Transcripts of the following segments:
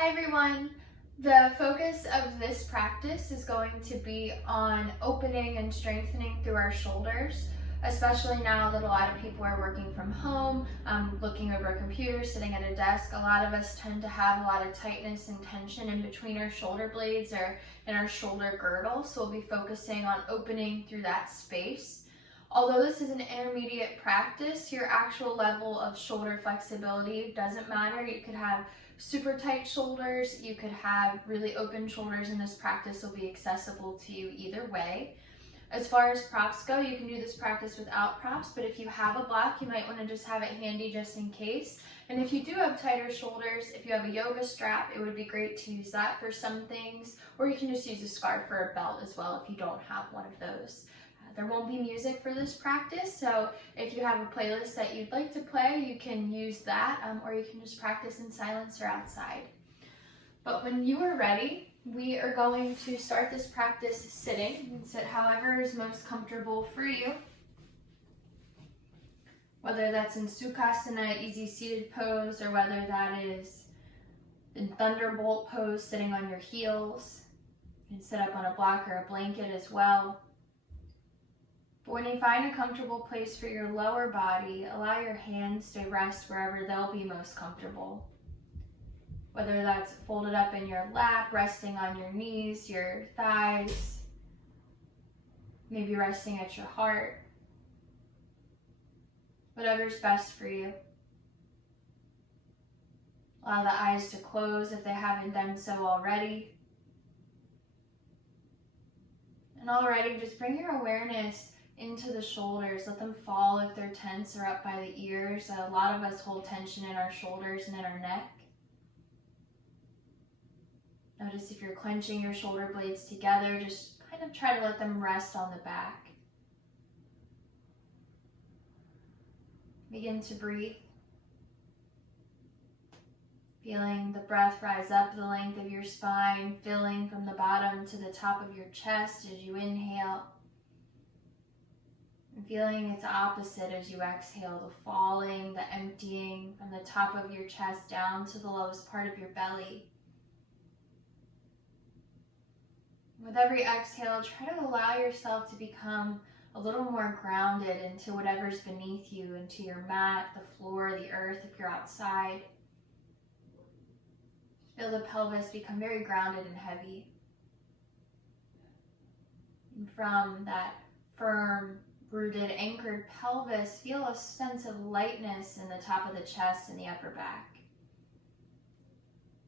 Hi everyone! The focus of this practice is going to be on opening and strengthening through our shoulders, especially now that a lot of people are working from home, looking over a computer, sitting at a desk. A lot of us tend to have a lot of tightness and tension in between our shoulder blades or in our shoulder girdle, so we'll be focusing on opening through that space. Although this is an intermediate practice, your actual level of shoulder flexibility doesn't matter. You could have super tight shoulders, you could have really open shoulders, and this practice will be accessible to you either way. As far as props go, you can do this practice without props, but if you have a block, you might want to just have it handy just in case. And if you do have tighter shoulders, if you have a yoga strap, it would be great to use that for some things, or you can just use a scarf or a belt as well if you don't have one of those. There won't be music for this practice, so if you have a playlist that you'd like to play, you can use that, or you can just practice in silence or outside. But when you are ready, we are going to start this practice sitting. You can sit however is most comfortable for you, whether that's in Sukhasana, easy seated pose, or whether that is in Thunderbolt pose, sitting on your heels. You can sit up on a block or a blanket as well. But when you find a comfortable place for your lower body, allow your hands to rest wherever they'll be most comfortable. Whether that's folded up in your lap, resting on your knees, your thighs, maybe resting at your heart. Whatever's best for you. Allow the eyes to close if they haven't done so already. And already, just bring your awareness into the shoulders. Let them fall if they're tense or up by the ears. A lot of us hold tension in our shoulders and in our neck. Notice if you're clenching your shoulder blades together, just kind of try to let them rest on the back. Begin to breathe. Feeling the breath rise up the length of your spine, filling from the bottom to the top of your chest as you inhale. And feeling its opposite as you exhale, the falling, the emptying from the top of your chest down to the lowest part of your belly. With every exhale, try to allow yourself to become a little more grounded into whatever's beneath you, into your mat, the floor, the earth if you're outside. Feel the pelvis become very grounded and heavy. And from that firm, rooted, anchored pelvis, feel a sense of lightness in the top of the chest and the upper back.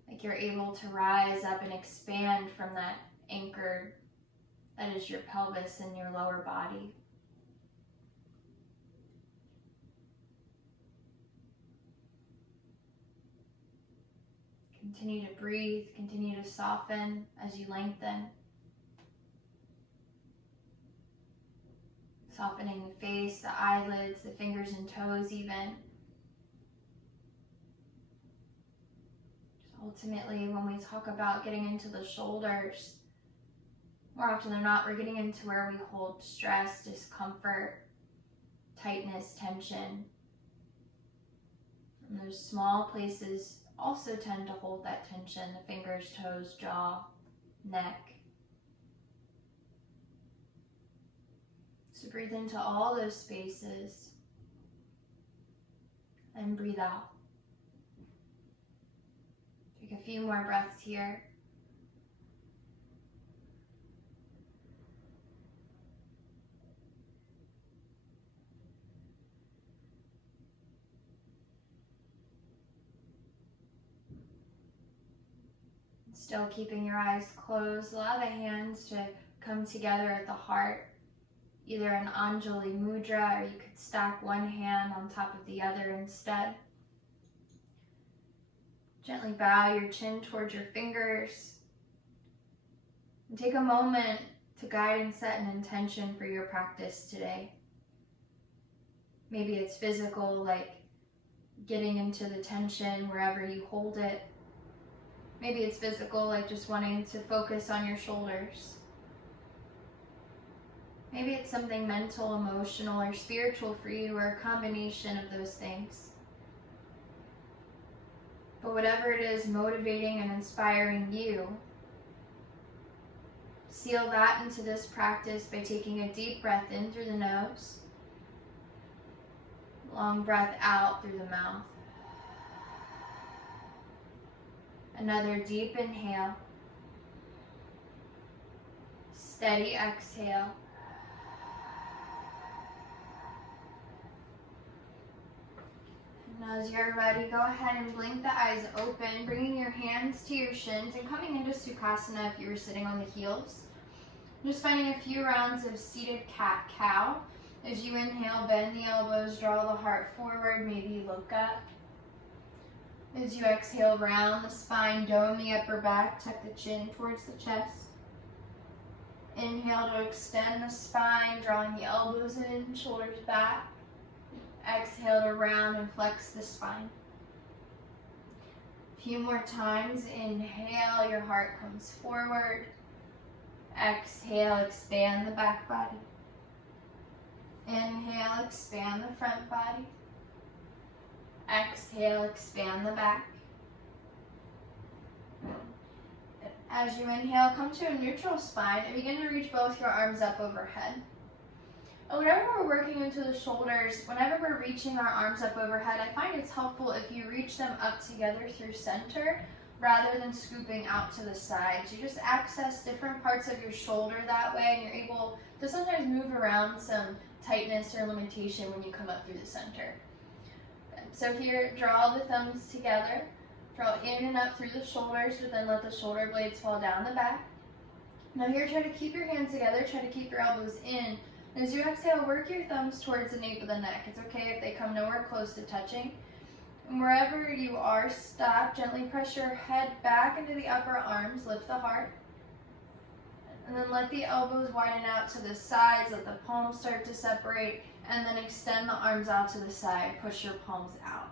Like you're able to rise up and expand from that anchor that is your pelvis and your lower body. Continue to breathe, continue to soften as you lengthen. Softening the face, the eyelids, the fingers and toes even. Ultimately, when we talk about getting into the shoulders, more often than not, we're getting into where we hold stress, discomfort, tightness, tension. And those small places also tend to hold that tension, the fingers, toes, jaw, neck. So breathe into all those spaces and breathe out. Take a few more breaths here. Still keeping your eyes closed, allow the hands to come together at the heart. Either an Anjali Mudra, or you could stack one hand on top of the other instead. Gently bow your chin towards your fingers. And take a moment to guide and set an intention for your practice today. Maybe it's physical, like getting into the tension wherever you hold it. Maybe it's physical, like just wanting to focus on your shoulders. Maybe it's something mental, emotional, or spiritual for you, or a combination of those things. But whatever it is motivating and inspiring you, seal that into this practice by taking a deep breath in through the nose, long breath out through the mouth. Another deep inhale, steady exhale. And as you're ready, go ahead and blink the eyes open, bringing your hands to your shins and coming into Sukhasana if you were sitting on the heels. Just finding a few rounds of seated cat-cow. As you inhale, bend the elbows, draw the heart forward, maybe look up. As you exhale, round the spine, dome the upper back, tuck the chin towards the chest. Inhale to extend the spine, drawing the elbows in, shoulders back. Exhale to round and flex the spine. A few more times. Inhale, your heart comes forward. Exhale, expand the back body. Inhale, expand the front body. Exhale, expand the back. As you inhale, come to a neutral spine and begin to reach both your arms up overhead. And whenever we're working into the shoulders, whenever we're reaching our arms up overhead, I find it's helpful if you reach them up together through center rather than scooping out to the sides. You just access different parts of your shoulder that way, and you're able to sometimes move around some tightness or limitation when you come up through the center. So here, draw the thumbs together, draw in and up through the shoulders, but then let the shoulder blades fall down the back. Now here, try to keep your hands together, try to keep your elbows in. As you exhale, work your thumbs towards the nape of the neck. It's okay if they come nowhere close to touching. And wherever you are, stop, gently press your head back into the upper arms, lift the heart. And then let the elbows widen out to the sides, let the palms start to separate, and then extend the arms out to the side, push your palms out.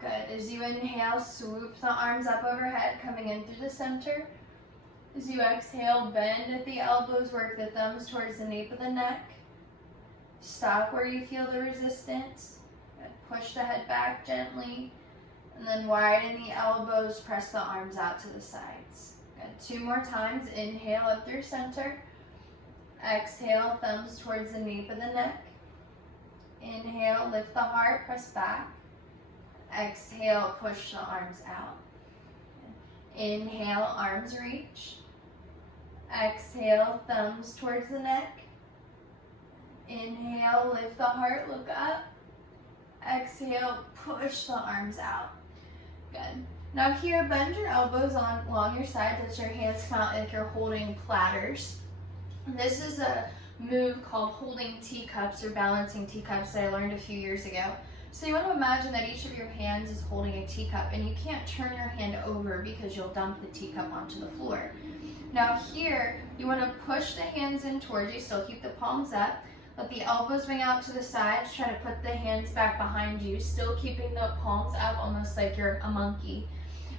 Good. As you inhale, swoop the arms up overhead, coming in through the center. As you exhale, bend at the elbows, work the thumbs towards the nape of the neck. Stop where you feel the resistance. Push the head back gently, and then widen the elbows, press the arms out to the sides. Good. 2 more times. Inhale up through center. Exhale, thumbs towards the nape of the neck. Inhale, lift the heart, press back. Exhale, push the arms out. Inhale, arms reach. Exhale, thumbs towards the neck. Inhale, lift the heart, look up. Exhale, push the arms out. Good. Now here, bend your elbows along your side, let your hands come out like you're holding platters. And this is a move called holding teacups or balancing teacups that I learned a few years ago. So you want to imagine that each of your hands is holding a teacup, and you can't turn your hand over because you'll dump the teacup onto the floor. Now here, you want to push the hands in towards you, still keep the palms up. Let the elbows swing out to the sides, try to put the hands back behind you, still keeping the palms up almost like you're a monkey.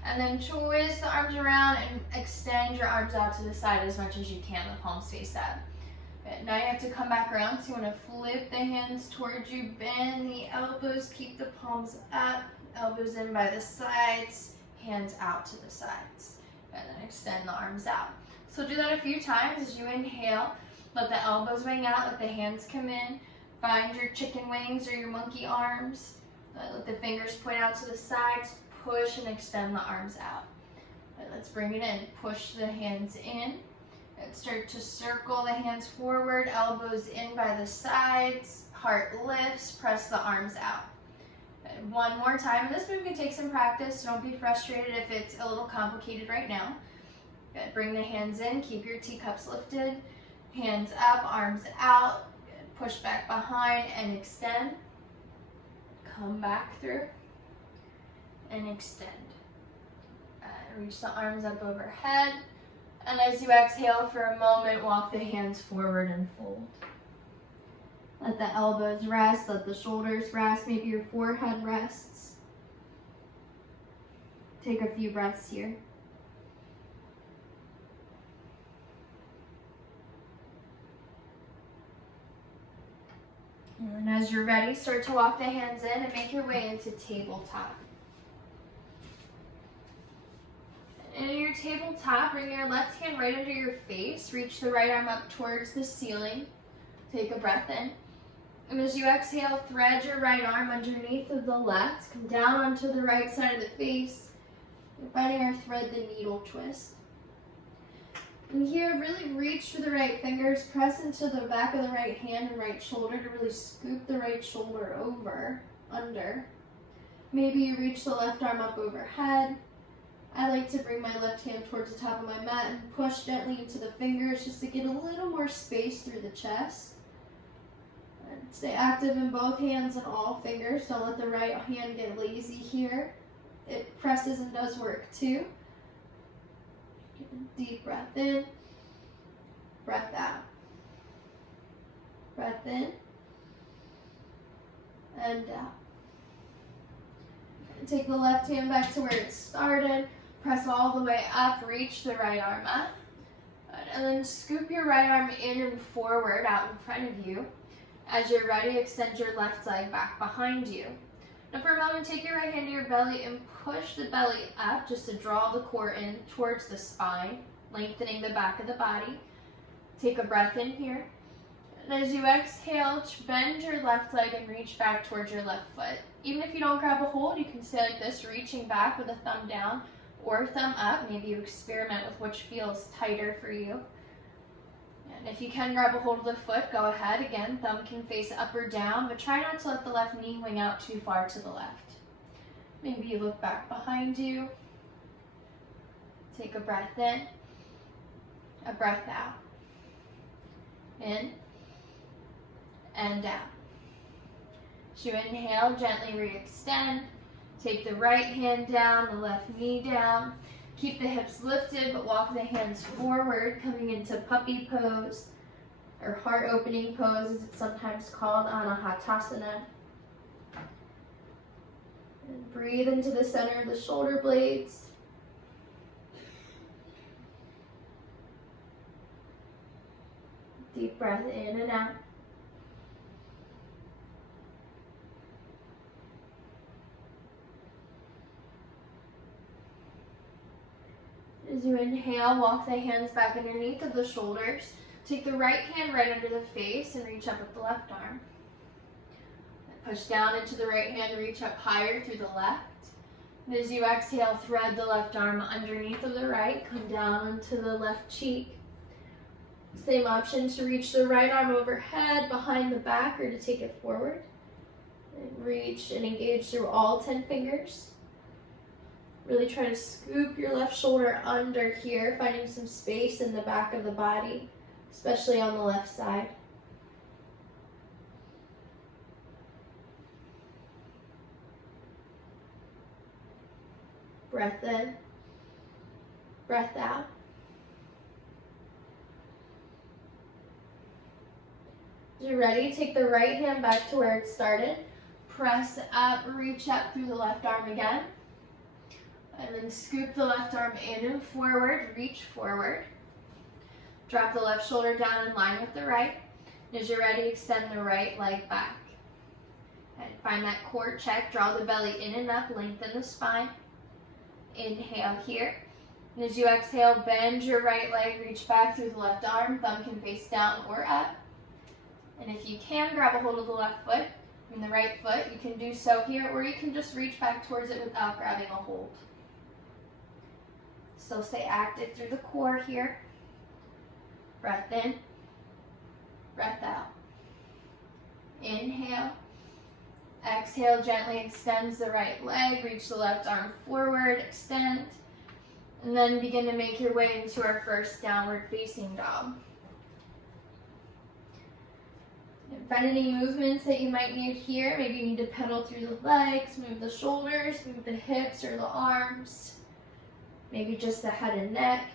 And then twist the arms around and extend your arms out to the side as much as you can, the palms face up. Now you have to come back around, so you want to flip the hands towards you, bend the elbows, keep the palms up, elbows in by the sides, hands out to the sides, and then extend the arms out. So do that a few times. As you inhale, let the elbows wing out, let the hands come in, find your chicken wings or your monkey arms, let the fingers point out to the sides, push and extend the arms out. Let's bring it in, push the hands in. And start to circle the hands forward, elbows in by the sides, heart lifts, press the arms out. And 1 more time, and this move can take some practice, so don't be frustrated if it's a little complicated right now. Good. Bring the hands in, keep your teacups lifted, hands up, arms out, good. Push back behind and extend. Come back through and extend. Reach the arms up overhead. And as you exhale for a moment, walk the hands forward and fold. Let the elbows rest, let the shoulders rest, maybe your forehead rests. Take a few breaths here. And as you're ready, start to walk the hands in and make your way into tabletop. tabletop, bring your left hand right under your face. Reach the right arm up towards the ceiling. Take a breath in. And as you exhale, thread your right arm underneath of the left. Come down onto the right side of the face. We're finding our thread the needle twist. And here, really reach for the right fingers. Press into the back of the right hand and right shoulder to really scoop the right shoulder over, under. Maybe you reach the left arm up overhead. I like to bring my left hand towards the top of my mat and push gently into the fingers just to get a little more space through the chest. And stay active in both hands and all fingers. Don't let the right hand get lazy here. It presses and does work too. Deep breath in, breath out. Breath in and out. Take the left hand back to where it started. Press all the way up, reach the right arm up. And then scoop your right arm in and forward out in front of you. As you're ready, extend your left leg back behind you. Now for a moment, take your right hand to your belly and push the belly up just to draw the core in towards the spine, lengthening the back of the body. Take a breath in here. And as you exhale, bend your left leg and reach back towards your left foot. Even if you don't grab a hold, you can stay like this, reaching back with a thumb down or thumb up. Maybe you experiment with which feels tighter for you. And if you can grab a hold of the foot, go ahead. Again, thumb can face up or down, but try not to let the left knee wing out too far to the left. Maybe you look back behind you. Take a breath in, a breath out. In and out. As you inhale, gently re-extend. Take the right hand down, the left knee down. Keep the hips lifted, but walk the hands forward, coming into puppy pose, or heart opening pose, as it's sometimes called, Anahatasana. And breathe into the center of the shoulder blades. Deep breath in and out. As you inhale, walk the hands back underneath of the shoulders. Take the right hand right under the face and reach up with the left arm. Push down into the right hand, reach up higher through the left. And as you exhale, thread the left arm underneath of the right, come down into the left cheek. Same option to reach the right arm overhead, behind the back, or to take it forward. And reach and engage through all 10 fingers. Really try to scoop your left shoulder under here, finding some space in the back of the body, especially on the left side. Breath in, breath out. As you're ready, take the right hand back to where it started. Press up, reach up through the left arm again. And then scoop the left arm in and forward, reach forward. Drop the left shoulder down in line with the right. And as you're ready, extend the right leg back. And find that core check, draw the belly in and up, lengthen the spine. Inhale here. And as you exhale, bend your right leg, reach back through the left arm. Thumb can face down or up. And if you can, grab a hold of the left foot, the right foot, you can do so here, or you can just reach back towards it without grabbing a hold. Still stay active through the core here. Breath in, breath out. Inhale. Exhale, gently extends the right leg, reach the left arm forward, extend, and then begin to make your way into our first downward facing dog. Find any movements that you might need here. Maybe you need to pedal through the legs, move the shoulders, move the hips or the arms. Maybe just the head and neck.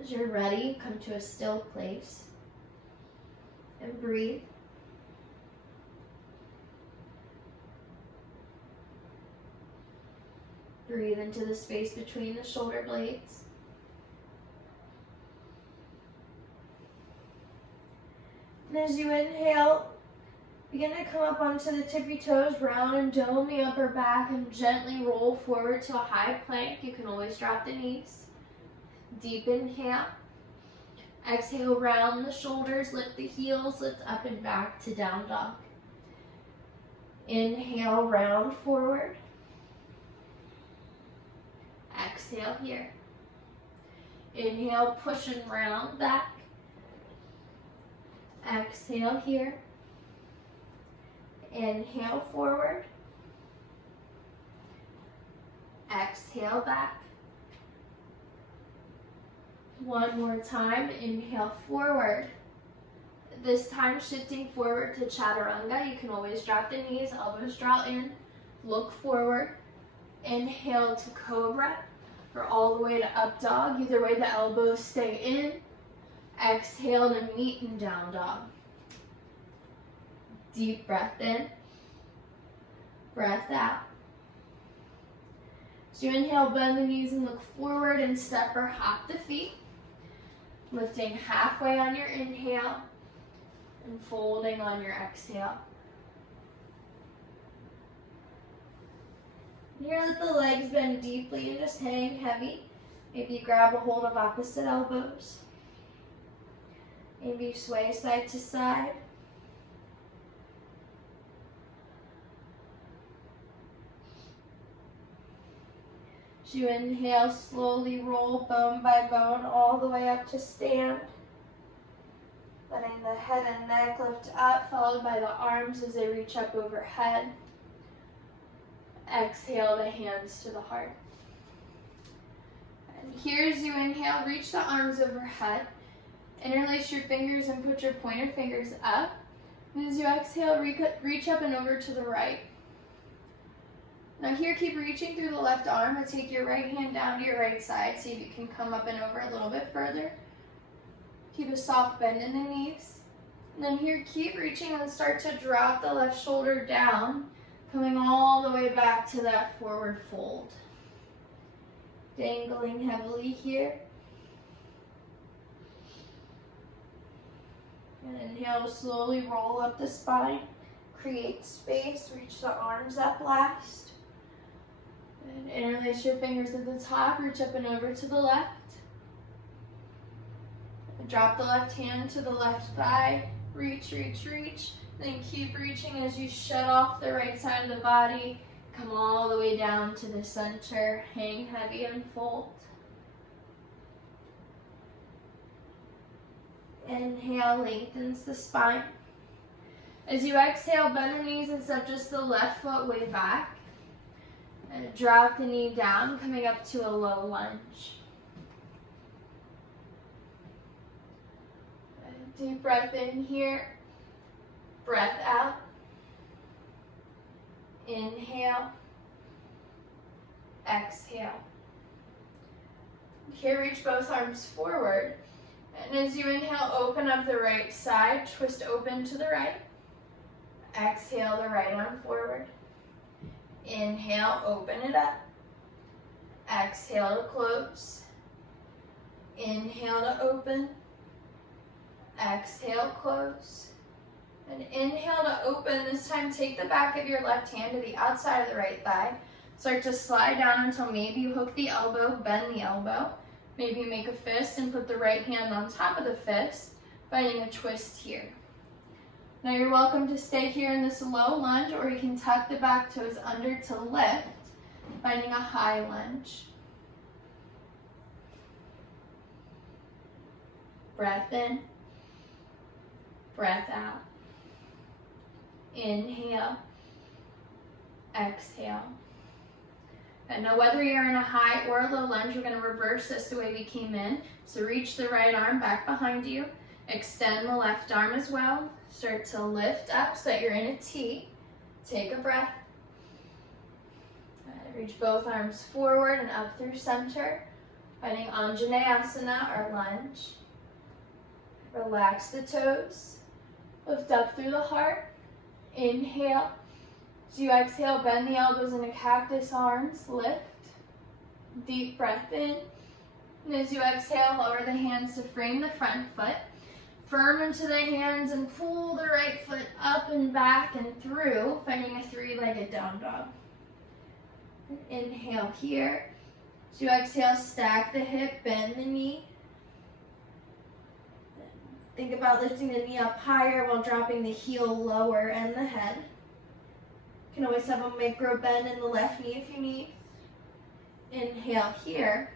As you're ready, come to a still place and breathe. Breathe into the space between the shoulder blades. And as you inhale, Begin to come up onto the tippy toes, round and dome the upper back, and gently roll forward to a high plank. You can always drop the knees. Deep inhale. Exhale, round the shoulders, lift the heels, lift up and back to down dog. Inhale, round forward. Exhale here. Inhale, push and round back. Exhale here. Inhale forward. Exhale back. One more time. Inhale forward. This time shifting forward to chaturanga. You can always drop the knees, elbows draw in, look forward. Inhale to cobra, or all the way to up dog. Either way, the elbows stay in. Exhale to meet and down dog. Deep breath in, breath out. So you inhale, bend the knees and look forward and step or hop the feet. Lifting halfway on your inhale and folding on your exhale. Here let the legs bend deeply and just hang heavy. Maybe you grab a hold of opposite elbows. Maybe you sway side to side. As you inhale, slowly roll bone by bone all the way up to stand. Letting the head and neck lift up, followed by the arms as they reach up overhead. Exhale the hands to the heart. And here as you inhale, reach the arms overhead. Interlace your fingers and put your pointer fingers up. And as you exhale, reach up and over to the right. Now here, keep reaching through the left arm and take your right hand down to your right side. See if you can come up and over a little bit further. Keep a soft bend in the knees. And then here, keep reaching and start to drop the left shoulder down, coming all the way back to that forward fold. Dangling heavily here. And inhale, slowly roll up the spine. Create space, reach the arms up last. And interlace your fingers at the top, reach up and over to the left. Drop the left hand to the left thigh, reach, reach, reach. Then keep reaching as you shut off the right side of the body. Come all the way down to the center, hang heavy and fold. Inhale, lengthens the spine. As you exhale, bend the knees and step just the left foot way back. And drop the knee down, coming up to a low lunge. Deep breath in here, breath out. Inhale, exhale. Here, reach both arms forward. And as you inhale, open up the right side, twist open to the right. Exhale the right arm forward. Inhale, open it up. Exhale to close. Inhale to open. Exhale, close. And inhale to open. This time, take the back of your left hand to the outside of the right thigh. Start to slide down until maybe you hook the elbow, bend the elbow. Maybe you make a fist and put the right hand on top of the fist, finding a twist here. Now you're welcome to stay here in this low lunge, or you can tuck the back toes under to lift, finding a high lunge. Breath in, breath out. Inhale, exhale. And now whether you're in a high or a low lunge, we're going to reverse this the way we came in. So reach the right arm back behind you. Extend the left arm as well. Start to lift up so that you're in a T. Take a breath. Reach both arms forward and up through center. Finding Anjaneyasana or lunge. Relax the toes. Lift up through the heart. Inhale. As you exhale, bend the elbows into cactus arms. Lift. Deep breath in. And as you exhale, lower the hands to frame the front foot. firm into the hands and pull the right foot up and back and through, finding a three-legged down dog. Inhale here. As you exhale, stack the hip, bend the knee. Think about lifting the knee up higher while dropping the heel lower and the head. You can always have a micro bend in the left knee if you need. Inhale here.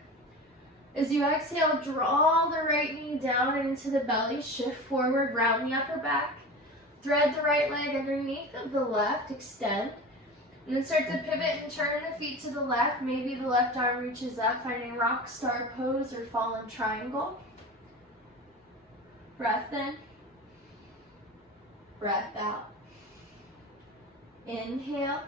As you exhale, draw the right knee down into the belly, shift forward, round the upper back. Thread the right leg underneath of the left, extend. And then start to pivot and turn the feet to the left. Maybe the left arm reaches up, finding rock star pose or fallen triangle. Breath in, breath out. Inhale.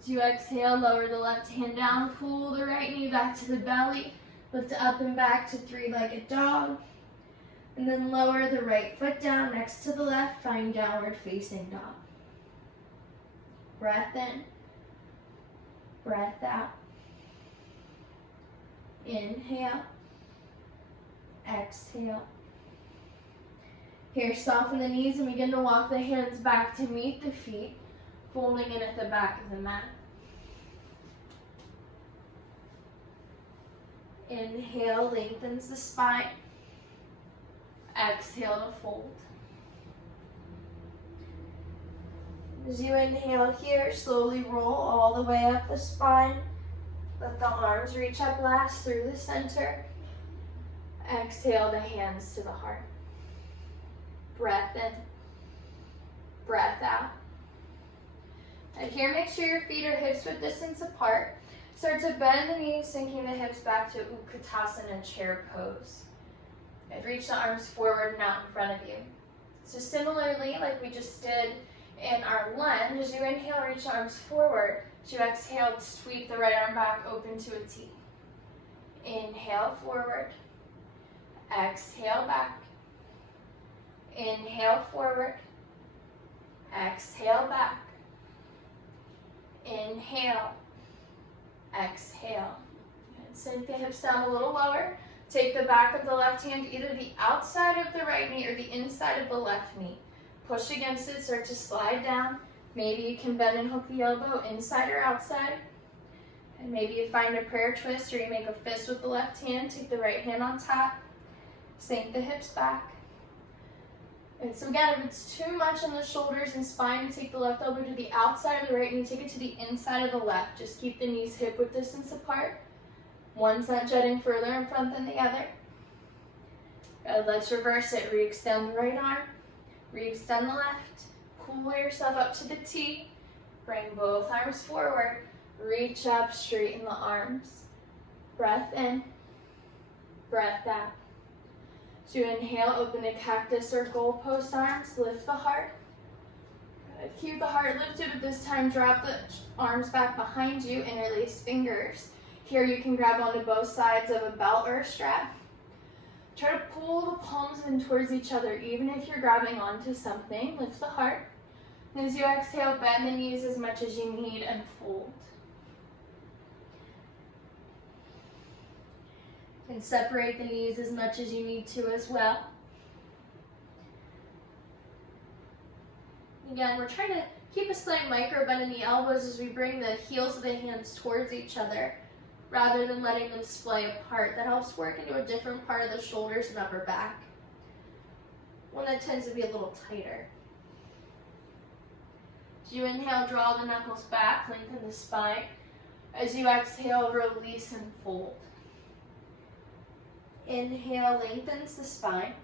As you exhale, lower the left hand down, pull the right knee back to the belly, lift up and back to three-legged dog, and then lower the right foot down next to the left, find downward facing dog. Breath in, breath out. Inhale, exhale. Here, soften the knees and begin to walk the hands back to meet the feet, folding in at the back of the mat. Inhale, lengthens the spine. Exhale to fold. As you inhale here, slowly roll all the way up the spine. Let the arms reach up last through the center. Exhale the hands to the heart. Breath in, breath out. And here, make sure your feet are hips width distance apart. Start to bend the knees, sinking the hips back to Utkatasana chair pose. And reach the arms forward and out in front of you. So similarly, like we just did in our lunge, as you inhale, reach the arms forward. As you exhale, sweep the right arm back, open to a T. Inhale forward. Exhale back. Inhale forward. Exhale back. Inhale. Exhale. And sink the hips down a little lower. Take the back of the left hand, either the outside of the right knee or the inside of the left knee. Push against it, start to slide down. Maybe you can bend and hook the elbow inside or outside. And maybe you find a prayer twist or you make a fist with the left hand. Take the right hand on top. Sink the hips back. And so again, if it's too much on the shoulders and spine, take the left elbow to the outside of the right knee, take it to the inside of the left. Just keep the knees hip width distance apart. One's not jutting further in front than the other. Let's reverse it. Re-extend the right arm. Re-extend the left. Pull yourself up to the T. Bring both arms forward. Reach up, straighten the arms. Breath in. Breath out. So you inhale, open the cactus or goalpost arms, lift the heart. Good. Keep the heart lifted, but this time drop the arms back behind you, interlace fingers. Here you can grab onto both sides of a belt or a strap. Try to pull the palms in towards each other, even if you're grabbing onto something. Lift the heart. And as you exhale, bend the knees as much as you need and fold. And separate the knees as much as you need to as well. Again, we're trying to keep a slight micro bend in the elbows as we bring the heels of the hands towards each other, rather than letting them splay apart. That helps work into a different part of the shoulders and upper back. One that tends to be a little tighter. As you inhale, draw the knuckles back, lengthen the spine. As you exhale, release and fold. Inhale, lengthens the spine.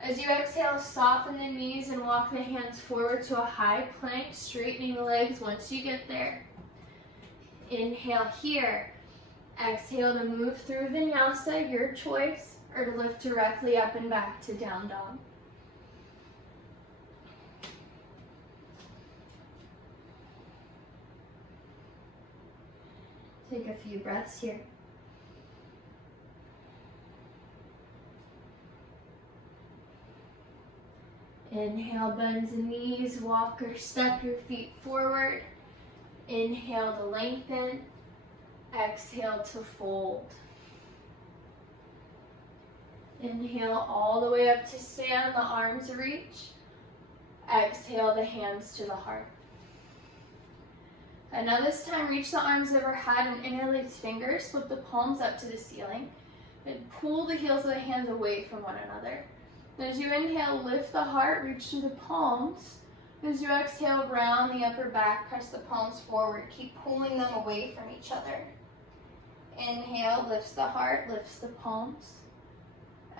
As you exhale, soften the knees and walk the hands forward to a high plank, straightening the legs once you get there. Inhale here. Exhale to move through Vinyasa, your choice, or to lift directly up and back to down dog. Take a few breaths here. Inhale, bends the knees, walk or step your feet forward. Inhale to lengthen. Exhale to fold. Inhale all the way up to stand, the arms reach. Exhale the hands to the heart. And now this time, reach the arms overhead and interlace fingers, flip the palms up to the ceiling, and pull the heels of the hands away from one another. As you inhale, lift the heart, reach through the palms. As you exhale, round the upper back, press the palms forward. Keep pulling them away from each other. Inhale, lifts the heart, lifts the palms.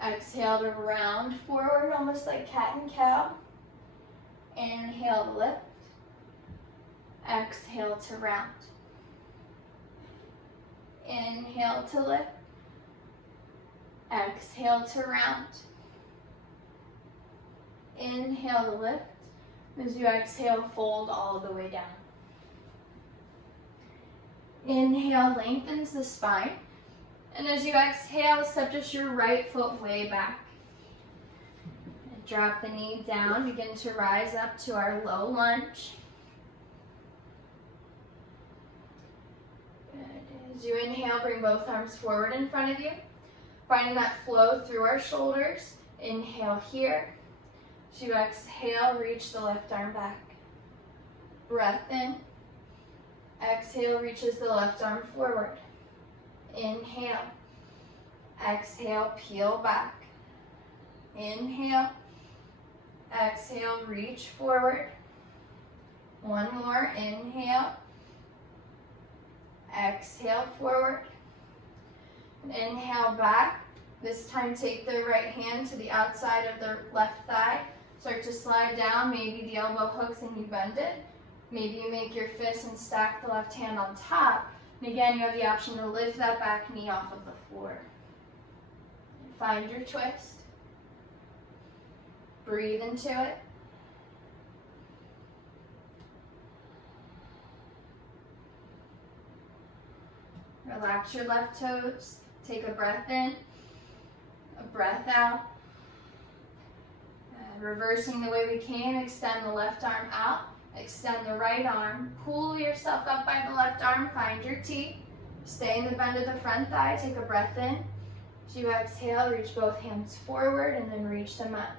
Exhale to round forward, almost like cat and cow. Inhale to lift. Exhale to round. Inhale to lift. Exhale to round. Inhale to lift. As you exhale, fold all the way down. Inhale, lengthens the spine. And as you exhale, step just your right foot way back. And drop the knee down, begin to rise up to our low lunge. Good. As you inhale, bring both arms forward in front of you. Finding that flow through our shoulders. Inhale here. As you exhale, reach the left arm back. Breath in. Exhale, reaches the left arm forward. Inhale. Exhale, peel back. Inhale. Exhale, reach forward. One more. Inhale. Exhale, forward. Inhale back. This time take the right hand to the outside of the left thigh. Start to slide down. Maybe the elbow hooks and you bend it. Maybe you make your fist and stack the left hand on top. And again, you have the option to lift that back knee off of the floor. Find your twist. Breathe into it. Relax your left toes. Take a breath in, a breath out. Reversing the way we came, extend the left arm out, extend the right arm, pull yourself up by the left arm, find your T. Stay in the bend of the front thigh, take a breath in. As you exhale, reach both hands forward and then reach them up.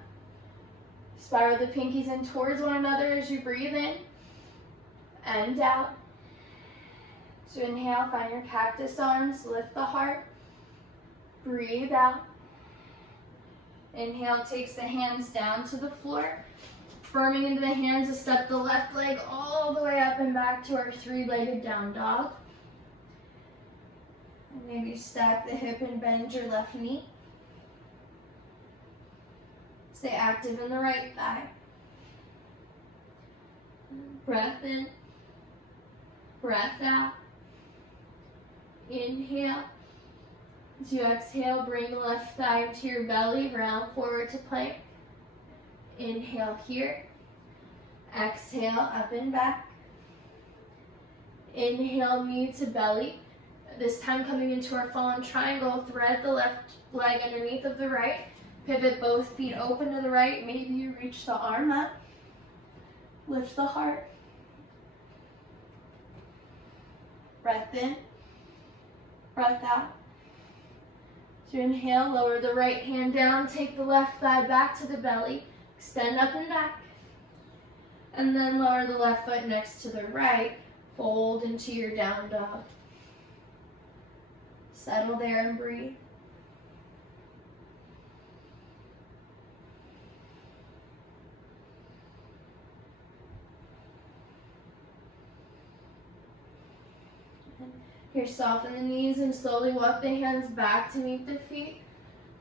Spiral the pinkies in towards one another as you breathe in and out. So inhale, find your cactus arms, lift the heart, breathe out. Inhale, takes the hands down to the floor. Firming into the hands, step the left leg all the way up and back to our three-legged down dog. And maybe stack the hip and bend your left knee. Stay active in the right thigh. Breath in, breath out. Inhale. As you exhale, bring the left thigh to your belly, round forward to plank. Inhale here. Exhale, up and back. Inhale, knee to belly. This time coming into our fallen triangle, thread the left leg underneath of the right. Pivot both feet open to the right. Maybe you reach the arm up. Lift the heart. Breath in. Breath out. So inhale, lower the right hand down, take the left thigh back to the belly, extend up and back. And then lower the left foot next to the right, fold into your down dog. Settle there and breathe. Here, soften the knees and slowly walk the hands back to meet the feet,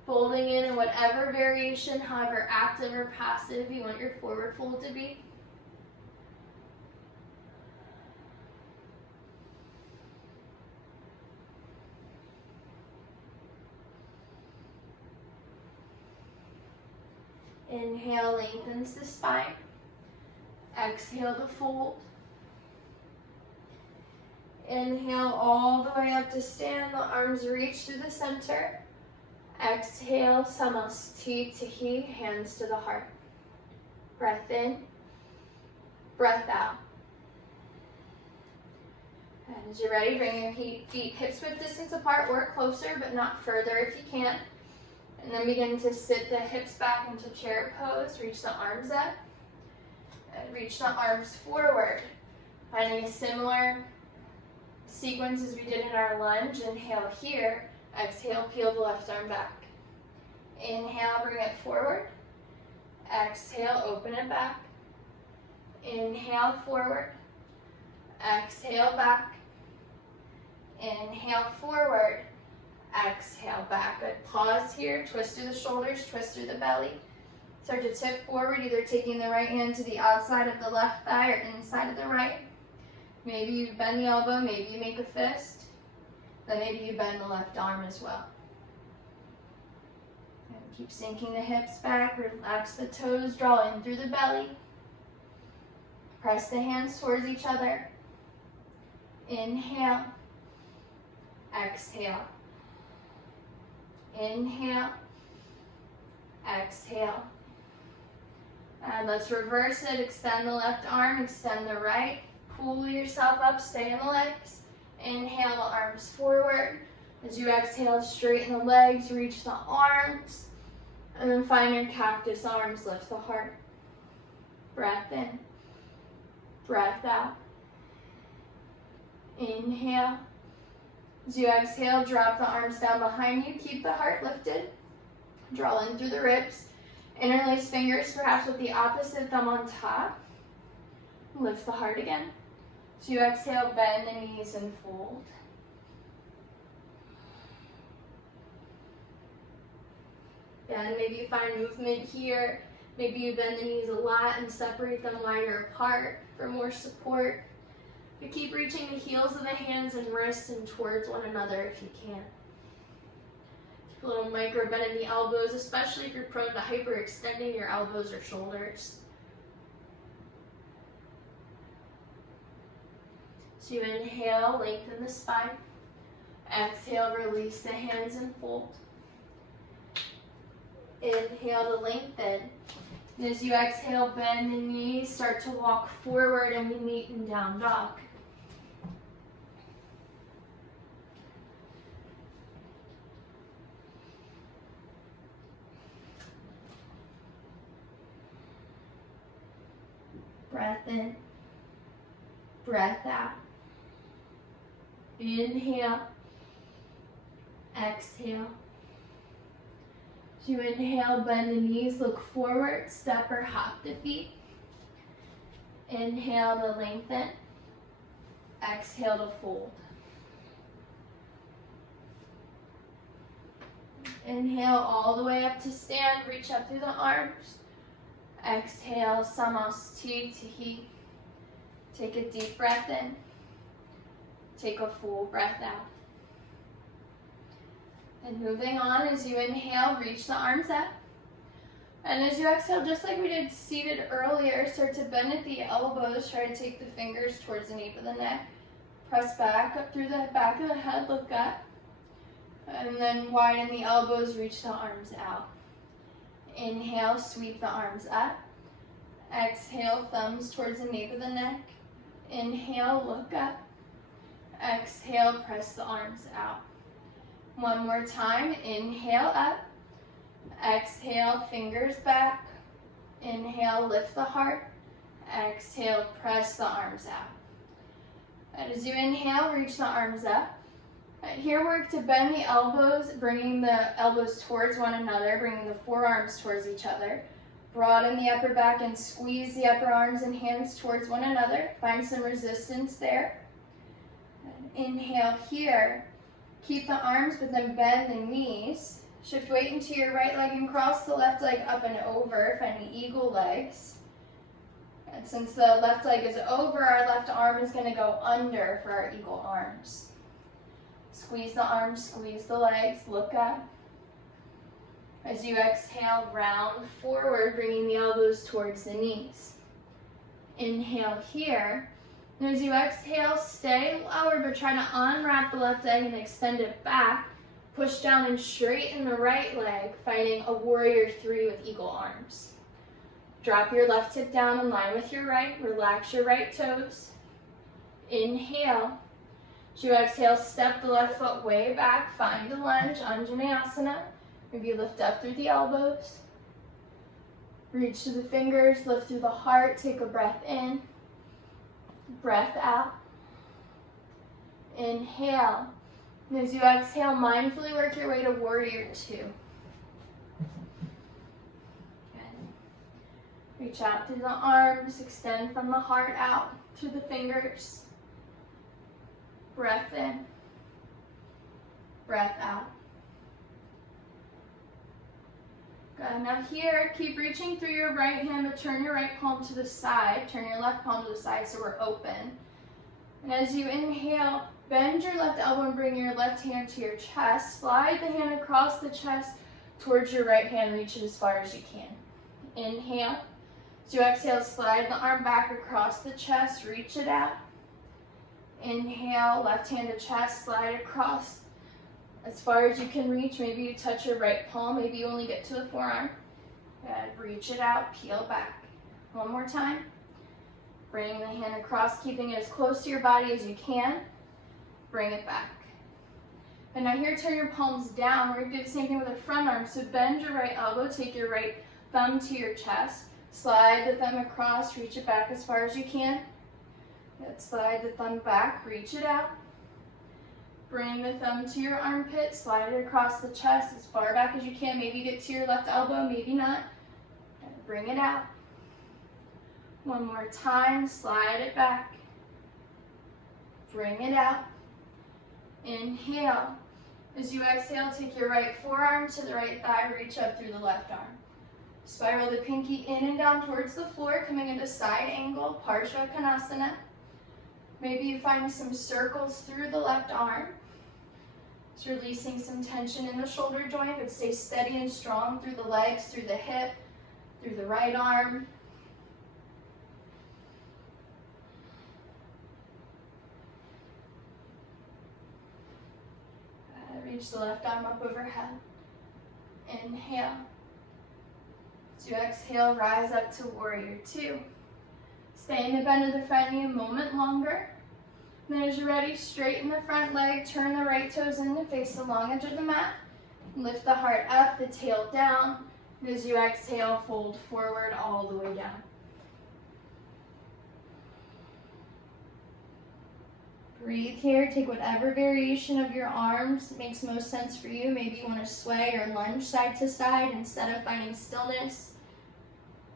folding in whatever variation, however active or passive you want your forward fold to be. Inhale, lengthens the spine. Exhale to fold. Inhale all the way up to stand, the arms reach through the center. Exhale, Samastitihi, hands to the heart. Breath in, breath out. And as you're ready, bring your feet hips width distance apart, work closer but not further if you can. And then begin to sit the hips back into chair pose. Reach the arms up. And reach the arms forward. Finding a similar sequence as we did in our lunge. Inhale here. Exhale, peel the left arm back. Inhale, bring it forward. Exhale, open it back. Inhale, forward. Exhale, back. Inhale, forward. Exhale, back. Good. Pause here. Twist through the shoulders, twist through the belly. Start to tip forward, either taking the right hand to the outside of the left thigh or inside of the right. Maybe you bend the elbow, maybe you make a fist. Then maybe you bend the left arm as well. And keep sinking the hips back, relax the toes, draw in through the belly. Press the hands towards each other. Inhale. Exhale. Inhale. Exhale. And let's reverse it. Extend the left arm, extend the right. Pull yourself up, stay in the legs. Inhale the arms forward. As you exhale, straighten the legs, reach the arms. And then find your cactus arms, lift the heart. Breath in. Breath out. Inhale. As you exhale, drop the arms down behind you. Keep the heart lifted. Draw in through the ribs. Interlace fingers, perhaps with the opposite thumb on top. Lift the heart again. As you exhale, bend the knees and fold. And maybe you find movement here. Maybe you bend the knees a lot and separate them wider apart for more support. But keep reaching the heels of the hands and wrists and towards one another if you can. Keep a little micro bend in the elbows, especially if you're prone to hyperextending your elbows or shoulders. So you inhale, lengthen the spine. Exhale, release the hands and fold. Inhale to lengthen. And as you exhale, bend the knees, start to walk forward, and we meet in down dog. Breath in, breath out. Inhale, exhale. As you inhale, bend the knees, look forward, step or hop the feet. Inhale to lengthen, exhale to fold. Inhale all the way up to stand, reach up through the arms. Exhale, Samastitihi. Take a deep breath in. Take a full breath out. And moving on, as you inhale, reach the arms up. And as you exhale, just like we did seated earlier, start to bend at the elbows. Try to take the fingers towards the nape of the neck. Press back up through the back of the head, look up. And then widen the elbows, reach the arms out. Inhale, sweep the arms up. Exhale, thumbs towards the nape of the neck. Inhale, look up. Exhale, press the arms out. One more time, inhale up. Exhale, fingers back. Inhale, lift the heart. Exhale, press the arms out. And as you inhale, reach the arms up. Here, work to bend the elbows, bringing the elbows towards one another, bringing the forearms towards each other. Broaden the upper back and squeeze the upper arms and hands towards one another. Find some resistance there. Inhale here. Keep the arms, but then bend the knees. Shift weight into your right leg and cross the left leg up and over, finding eagle legs. And since the left leg is over, our left arm is going to go under for our eagle arms. Squeeze the arms, squeeze the legs, look up. As you exhale, round forward, bringing the elbows towards the knees. Inhale here. And as you exhale, stay lower, but try to unwrap the left leg and extend it back. Push down and straighten the right leg, finding a warrior three with eagle arms. Drop your left hip down in line with your right. Relax your right toes. Inhale. As you exhale, step the left foot way back. Find a lunge, Anjaneyasana. Maybe lift up through the elbows. Reach to the fingers, lift through the heart, take a breath in, breath out. Inhale. And as you exhale, mindfully work your way to warrior two. Reach out through the arms, extend from the heart out through the fingers. Breath in, breath out. Good. Now here, keep reaching through your right hand, but turn your right palm to the side. Turn your left palm to the side so we're open. And as you inhale, bend your left elbow and bring your left hand to your chest. Slide the hand across the chest towards your right hand. Reach it as far as you can. Inhale. As you exhale, slide the arm back across the chest. Reach it out. Inhale, left hand to chest, slide across as far as you can reach. Maybe you touch your right palm, maybe you only get to the forearm. Good. Reach it out, peel back. One more time. Bring the hand across, keeping it as close to your body as you can. Bring it back. And now here, turn your palms down. We're going to do the same thing with the front arm. So bend your right elbow, take your right thumb to your chest. Slide the thumb across, reach it back as far as you can. Good. Slide the thumb back, reach it out. Bring the thumb to your armpit, slide it across the chest as far back as you can. Maybe get to your left elbow, maybe not. Good. Bring it out. One more time, slide it back. Bring it out. Inhale. As you exhale, take your right forearm to the right thigh, reach up through the left arm. Spiral the pinky in and down towards the floor, coming into side angle, Parsha Kanasana. Maybe you find some circles through the left arm. It's releasing some tension in the shoulder joint, but stay steady and strong through the legs, through the hip, through the right arm. Reach the left arm up overhead. Inhale. As you exhale, rise up to warrior two. Stay in the bend of the front knee a moment longer. Then as you're ready, straighten the front leg, turn the right toes in to face the long edge of the mat. Lift the heart up, the tail down. And as you exhale, fold forward all the way down. Breathe here, take whatever variation of your arms makes most sense for you. Maybe you want to sway or lunge side to side instead of finding stillness.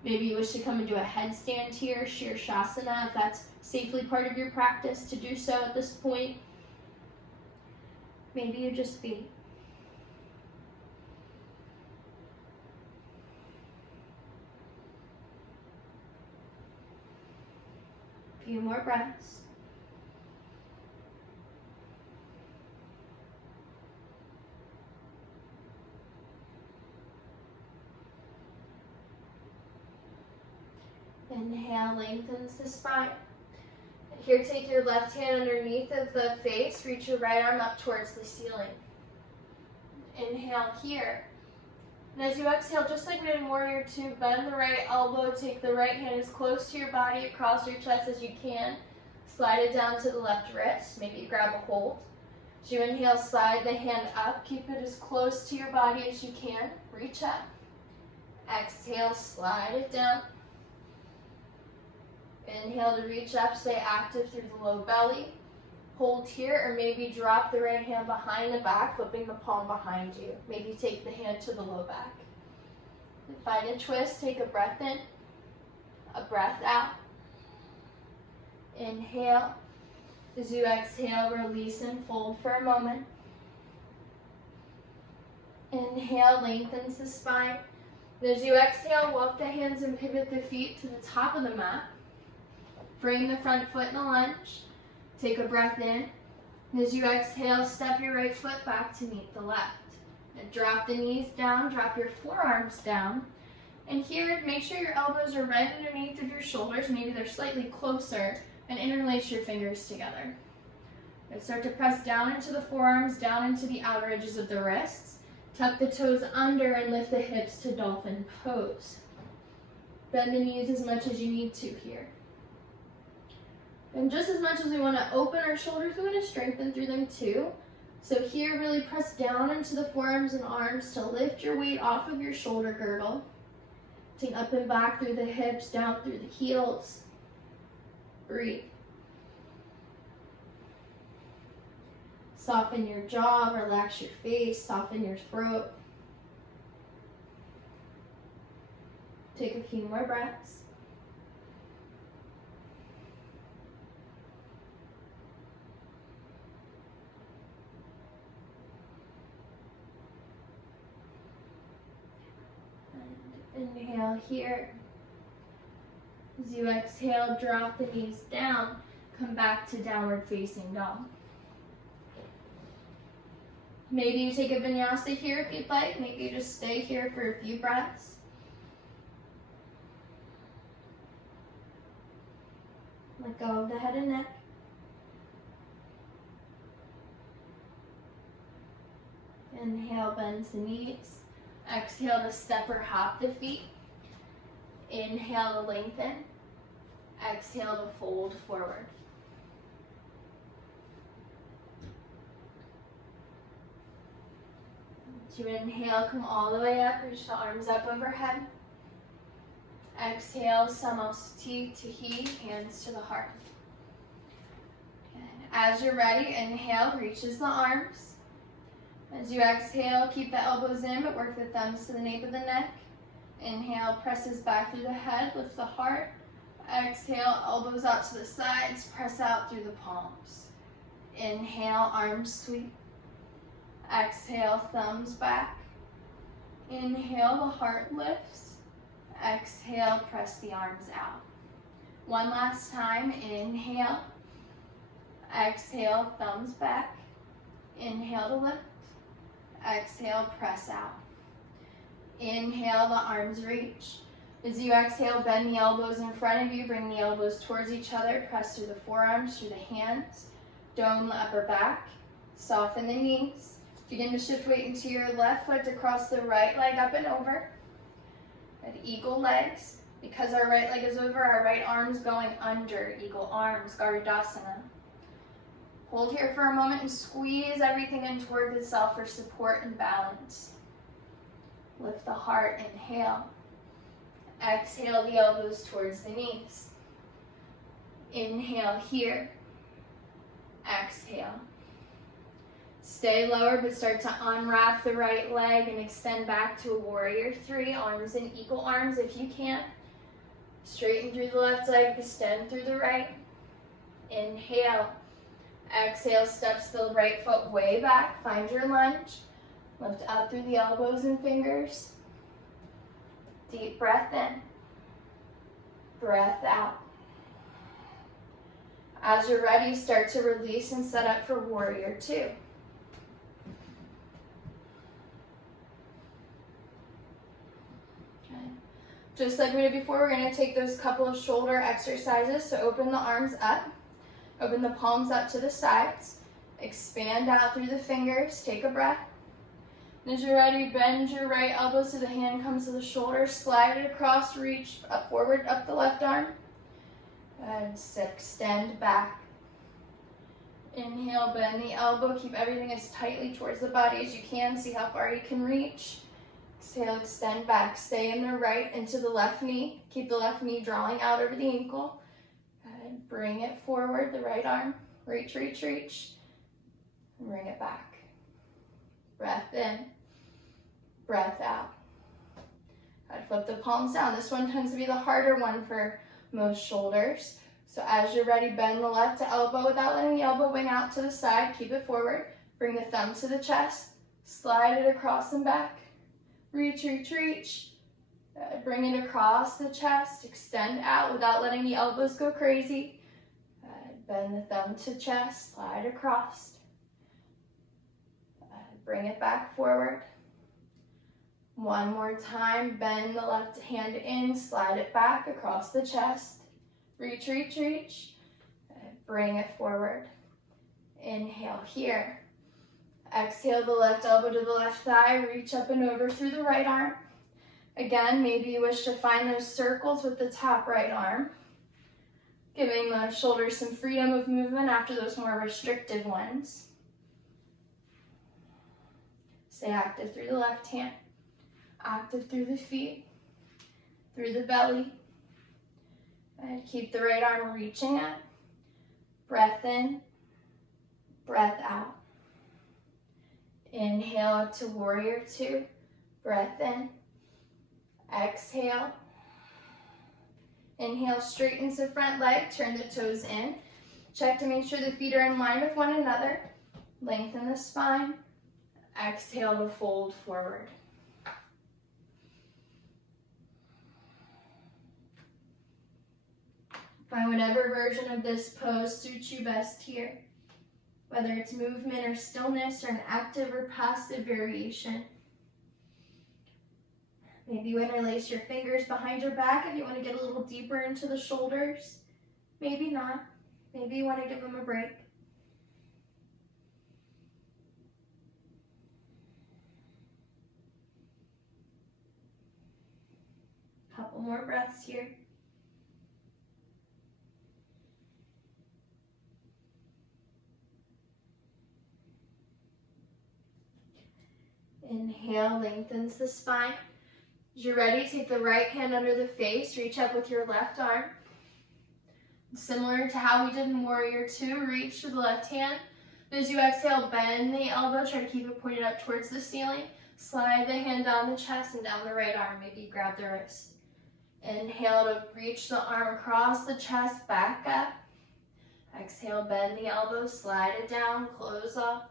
Maybe you wish to come into a headstand here, Sukhasana, if that's safely part of your practice to do so at this point. Maybe you just be. A few more breaths. Inhale, lengthens the spine. Here, take your left hand underneath of the face, reach your right arm up towards the ceiling. Inhale here. And as you exhale, just like we did in Warrior Two, bend the right elbow, take the right hand as close to your body across your chest as you can. Slide it down to the left wrist. Maybe you grab a hold. As you inhale, slide the hand up. Keep it as close to your body as you can. Reach up. Exhale, slide it down. Inhale to reach up, stay active through the low belly. Hold here, or maybe drop the right hand behind the back, flipping the palm behind you. Maybe take the hand to the low back. Find a twist, take a breath in, a breath out. Inhale. As you exhale, release and fold for a moment. Inhale, lengthens the spine. As you exhale, walk the hands and pivot the feet to the top of the mat. Bring the front foot in a lunge. Take a breath in. And as you exhale, step your right foot back to meet the left. And drop the knees down, drop your forearms down. And here, make sure your elbows are right underneath of your shoulders. Maybe they're slightly closer. And interlace your fingers together. And start to press down into the forearms, down into the outer edges of the wrists. Tuck the toes under and lift the hips to dolphin pose. Bend the knees as much as you need to here. And just as much as we want to open our shoulders, we want to strengthen through them too. So here, really press down into the forearms and arms to lift your weight off of your shoulder girdle. Take up and back through the hips, down through the heels. Breathe. Soften your jaw, relax your face, soften your throat. Take a few more breaths. And inhale here. As you exhale, drop the knees down. Come back to downward facing dog. Maybe you take a vinyasa here if you'd like. Maybe you just stay here for a few breaths. Let go of the head and neck. Inhale, bend the knees. Exhale to step or hop the feet. Inhale to lengthen. Exhale to fold forward. To inhale, come all the way up, reach the arms up overhead. Exhale, Samastiti to he, hands to the heart. And as you're ready, inhale, reaches the arms. As you exhale, keep the elbows in, but work the thumbs to the nape of the neck. Inhale, presses back through the head, lift the heart. Exhale, elbows out to the sides, press out through the palms. Inhale, arms sweep. Exhale, thumbs back. Inhale, the heart lifts. Exhale, press the arms out. One last time, inhale. Exhale, thumbs back. Inhale to lift. Exhale, press out. Inhale, the arms reach. As you exhale, bend the elbows in front of you, bring the elbows towards each other, press through the forearms, through the hands. Dome the upper back. Soften the knees. Begin to shift weight into your left foot to cross the right leg up and over. At eagle legs. Because our right leg is over, our right arm's going under. Eagle arms, Garudasana. Hold here for a moment and squeeze everything in towards itself for support and balance. Lift the heart, inhale. Exhale the elbows towards the knees. Inhale here. Exhale. Stay lower, but start to unwrap the right leg and extend back to a warrior three. Arms in eagle arms if you can. Straighten through the left leg, extend through the right. Inhale. Exhale, steps the right foot way back. Find your lunge. Lift up through the elbows and fingers. Deep breath in. Breath out. As you're ready, start to release and set up for warrior two. Okay. Just like we did before, we're going to take those couple of shoulder exercises. So open the arms up. Open the palms up to the sides. Expand out through the fingers. Take a breath. And as you're ready, bend your right elbow so the hand comes to the shoulder. Slide it across, reach up forward, up the left arm. And extend back. Inhale, bend the elbow. Keep everything as tightly towards the body as you can. See how far you can reach. Exhale, extend back. Stay in the right into the left knee. Keep the left knee drawing out over the ankle. And bring it forward, the right arm. Reach, reach, reach. And bring it back. Breath in. Breath out. I'd flip the palms down. This one tends to be the harder one for most shoulders. So as you're ready, bend the left elbow without letting the elbow wing out to the side. Keep it forward. Bring the thumb to the chest. Slide it across and back. Reach, reach, reach. Bring it across the chest. Extend out without letting the elbows go crazy. Bend the thumb to chest. Slide across. Bring it back forward. One more time. Bend the left hand in. Slide it back across the chest. Reach, reach, reach. Bring it forward. Inhale here. Exhale the left elbow to the left thigh. Reach up and over through the right arm. Again, maybe you wish to find those circles with the top right arm. Giving the shoulders some freedom of movement after those more restrictive ones. Stay active through the left hand, active through the feet, through the belly. And keep the right arm reaching up. Breath in, breath out. Inhale up to warrior two. Breath in. Exhale. Inhale, straightens the front leg, turn the toes in. Check to make sure the feet are in line with one another. Lengthen the spine. Exhale to fold forward. Find whatever version of this pose suits you best here, whether it's movement or stillness or an active or passive variation. Maybe you interlace your fingers behind your back if you want to get a little deeper into the shoulders. Maybe not. Maybe you want to give them a break. Couple more breaths here. Inhale, lengthens the spine. As you're ready, take the right hand under the face, reach up with your left arm. Similar to how we did in Warrior Two, reach to the left hand. As you exhale, bend the elbow, try to keep it pointed up towards the ceiling. Slide the hand down the chest and down the right arm, maybe grab the wrist. Inhale to reach the arm across the chest, back up. Exhale, bend the elbow, slide it down, close off.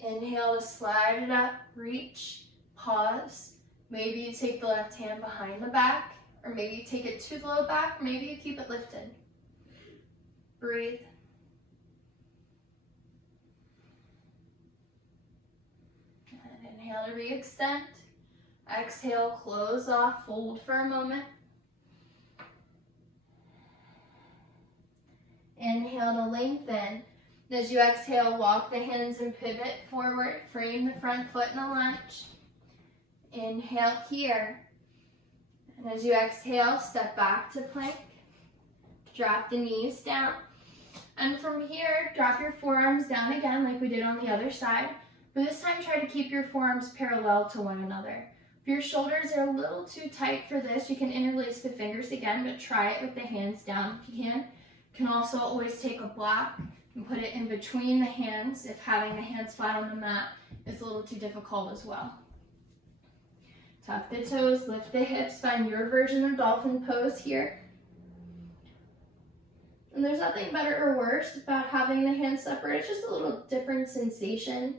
Inhale to slide it up, reach, pause. Maybe you take the left hand behind the back, or maybe you take it to the low back, or maybe you keep it lifted. Breathe. And inhale to re-extend. Exhale, close off, fold for a moment. Inhale to lengthen. As you exhale, walk the hands and pivot forward. Frame the front foot in a lunge. Inhale here. And as you exhale, step back to plank. Drop the knees down. And from here, drop your forearms down again like we did on the other side. But this time, try to keep your forearms parallel to one another. If your shoulders are a little too tight for this, you can interlace the fingers again, but try it with the hands down if you can. You can also always take a block and put it in between the hands if having the hands flat on the mat is a little too difficult as well. Tuck the toes, lift the hips, find your version of dolphin pose here. And there's nothing better or worse about having the hands separate. It's just a little different sensation.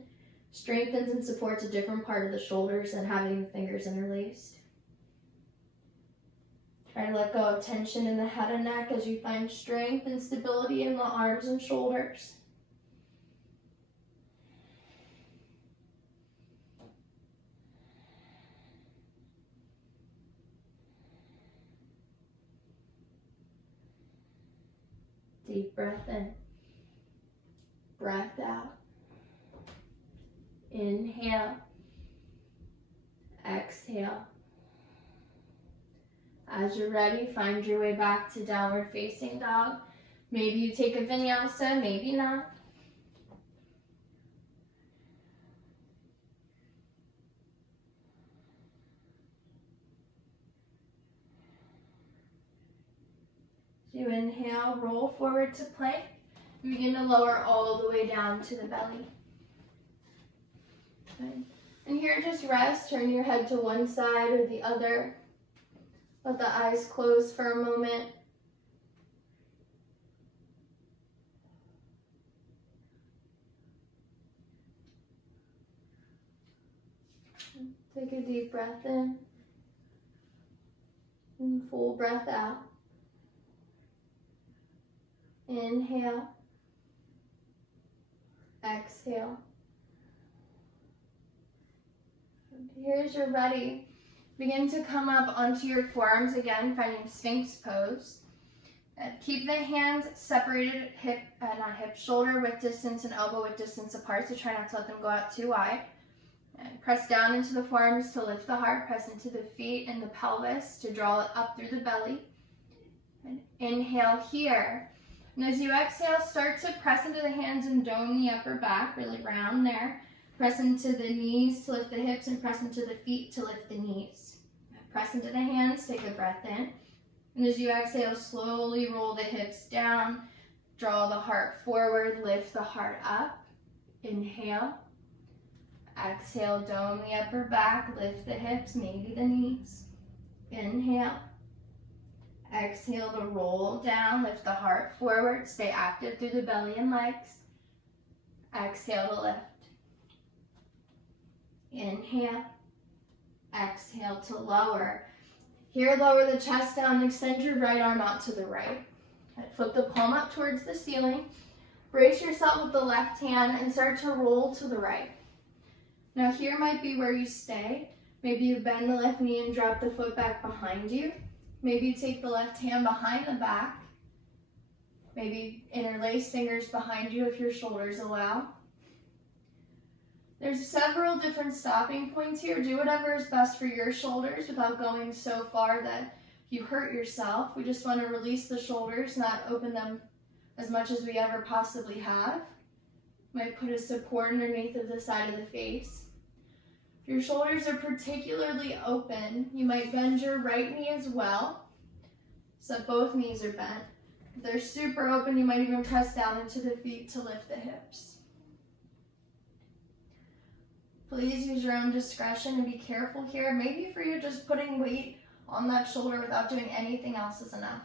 Strengthens and supports a different part of the shoulders than having the fingers interlaced. Try to let go of tension in the head and neck as you find strength and stability in the arms and shoulders. Deep breath in, breath out. Inhale, exhale. As you're ready, find your way back to downward facing dog. Maybe you take a vinyasa, maybe not. As you inhale, roll forward to plank. And begin to lower all the way down to the belly. Good. And here, just rest. Turn your head to one side or the other. Let the eyes close for a moment. Take a deep breath in and full breath out. Inhale, exhale. And here's your ready. Begin to come up onto your forearms again, finding Sphinx pose. Keep the hands separated, shoulder width distance and elbow width distance apart, so try not to let them go out too wide. And press down into the forearms to lift the heart, press into the feet and the pelvis to draw it up through the belly. And inhale here. And as you exhale, start to press into the hands and dome the upper back, really round there. Press into the knees to lift the hips and press into the feet to lift the knees. Press into the hands, take a breath in. And as you exhale, slowly roll the hips down, draw the heart forward, lift the heart up. Inhale. Exhale, dome the upper back, lift the hips, maybe the knees. Inhale. Exhale to roll down, lift the heart forward, stay active through the belly and legs. Exhale to lift. Inhale. Exhale to lower. Here, lower the chest down, extend your right arm out to the right. Flip the palm up towards the ceiling. Brace yourself with the left hand and start to roll to the right. Now here might be where you stay. Maybe you bend the left knee and drop the foot back behind you. Maybe you take the left hand behind the back. Maybe interlace fingers behind you if your shoulders allow. There's several different stopping points here. Do whatever is best for your shoulders without going so far that you hurt yourself. We just want to release the shoulders, not open them as much as we ever possibly have. Might put a support underneath of the side of the face. If your shoulders are particularly open, you might bend your right knee as well, so both knees are bent. If they're super open, you might even press down into the feet to lift the hips. Please use your own discretion and be careful here. Maybe for you, just putting weight on that shoulder without doing anything else is enough.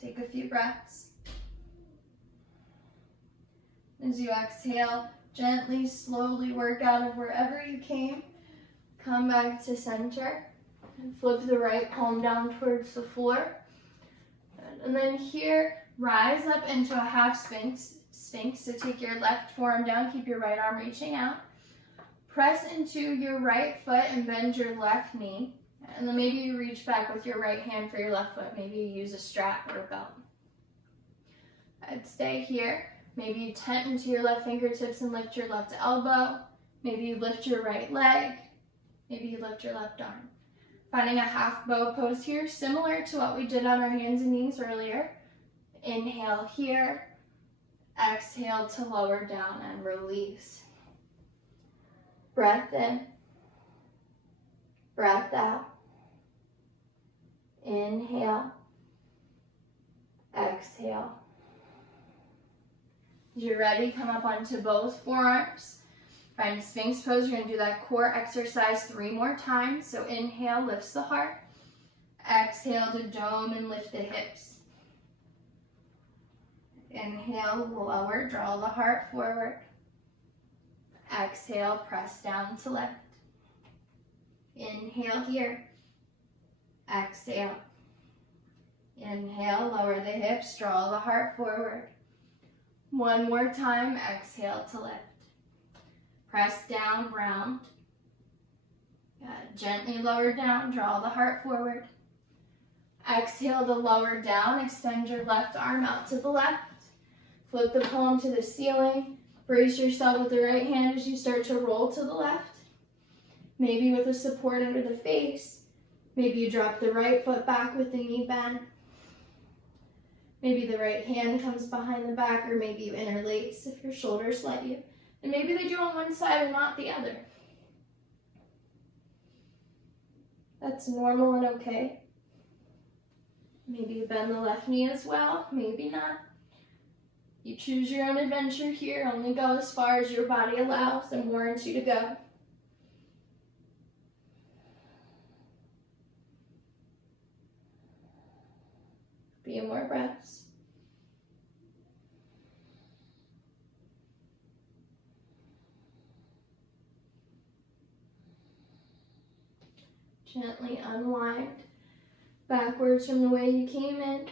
Take a few breaths. As you exhale, gently, slowly work out of wherever you came. Come back to center and flip the right palm down towards the floor. And then here, rise up into a half Sphinx. So take your left forearm down, keep your right arm reaching out. Press into your right foot and bend your left knee. And then maybe you reach back with your right hand for your left foot. Maybe you use a strap or a belt. I'd stay here. Maybe you tent into your left fingertips and lift your left elbow. Maybe you lift your right leg. Maybe you lift your left arm. Finding a half bow pose here, similar to what we did on our hands and knees earlier. Inhale here. Exhale to lower down and release. Breath in. Breath out. Inhale. Exhale. As you're ready, come up onto both forearms. Find Sphinx pose. You're going to do that core exercise 3 more times. So inhale, lifts the heart. Exhale to dome and lift the hips. Inhale, lower, draw the heart forward. Exhale, press down to lift. Inhale here. Exhale. Inhale, lower the hips, draw the heart forward. One more time, exhale to lift. Press down, round. Gently lower down, draw the heart forward. Exhale to lower down, extend your left arm out to the left. Flip the palm to the ceiling. Brace yourself with the right hand as you start to roll to the left. Maybe with a support under the face. Maybe you drop the right foot back with the knee bend. Maybe the right hand comes behind the back, or maybe you interlace if your shoulders let you. And maybe they do on one side and not the other. That's normal and okay. Maybe you bend the left knee as well, maybe not. You choose your own adventure here. Only go as far as your body allows and warrants you to go. Few more breaths. Gently unwind backwards from the way you came in.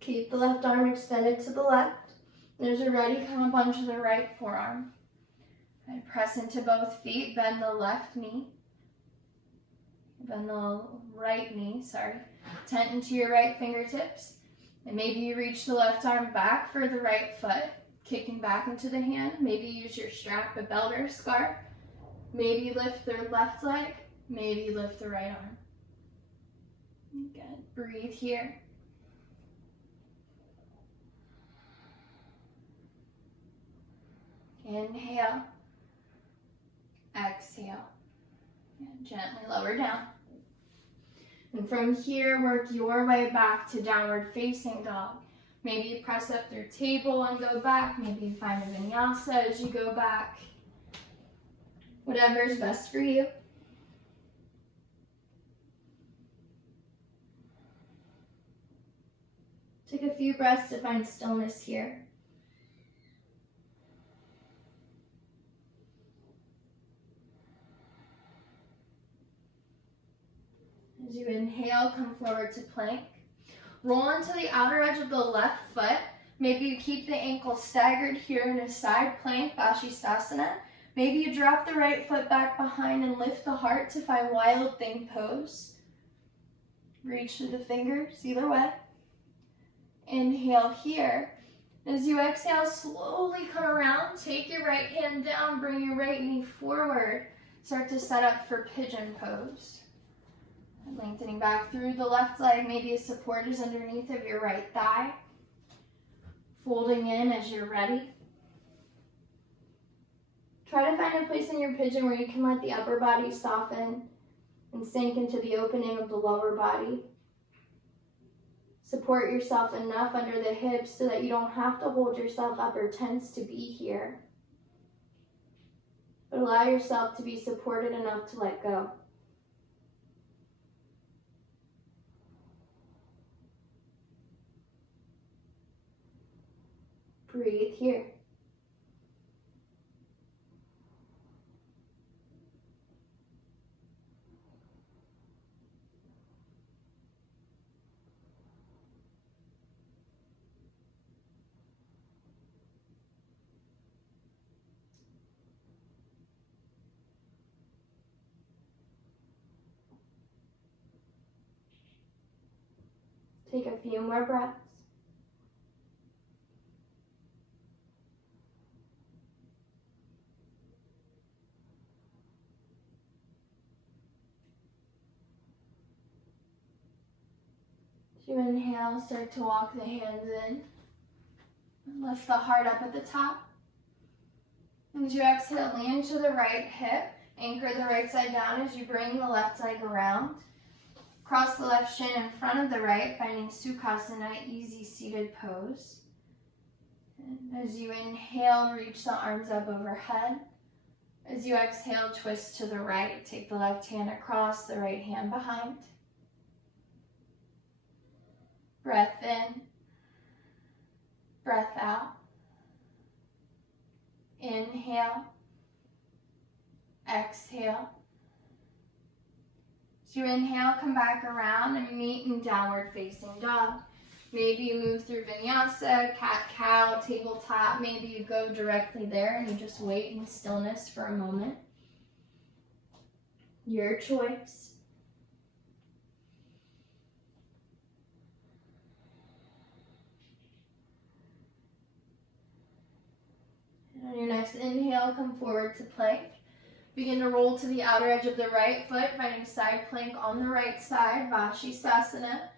Keep the left arm extended to the left. And as you're ready, come up onto the right forearm. And press into both feet, bend the left knee. Bend the right knee, Tent into your right fingertips. And maybe you reach the left arm back for the right foot, kicking back into the hand. Maybe use your strap, a belt, or a scarf. Maybe you lift the left leg. Maybe you lift the right arm. Good. Breathe here. Inhale. Exhale. And gently lower down. And from here, work your way back to downward facing dog. Maybe you press up through table and go back. Maybe you find a vinyasa as you go back. Whatever is best for you. Take a few breaths to find stillness here. As you inhale, come forward to plank. Roll onto the outer edge of the left foot. Maybe you keep the ankle staggered here in a side plank, Sukhasana. Maybe you drop the right foot back behind and lift the heart to find Wild Thing pose. Reach through the fingers, either way. Inhale here. As you exhale, slowly come around. Take your right hand down, bring your right knee forward. Start to set up for Pigeon Pose. Lengthening back through the left leg, maybe a support is underneath of your right thigh. Folding in as you're ready. Try to find a place in your pigeon where you can let the upper body soften and sink into the opening of the lower body. Support yourself enough under the hips so that you don't have to hold yourself up or tense to be here. But allow yourself to be supported enough to let go. Breathe here. Take a few more breaths. As you inhale, start to walk the hands in. And lift the heart up at the top. As you exhale, lean to the right hip. Anchor the right side down as you bring the left leg around. Cross the left shin in front of the right, finding Sukhasana, easy seated pose. And as you inhale, reach the arms up overhead. As you exhale, twist to the right. Take the left hand across, the right hand behind. Breath in, breath out. Inhale, exhale. As you inhale, come back around and meet in downward facing dog. Maybe you move through Vinyasa, cat-cow, tabletop. Maybe you go directly there and you just wait in stillness for a moment. Your choice. And on your next inhale, come forward to plank. Begin to roll to the outer edge of the right foot, finding side plank on the right side, Sukhasana.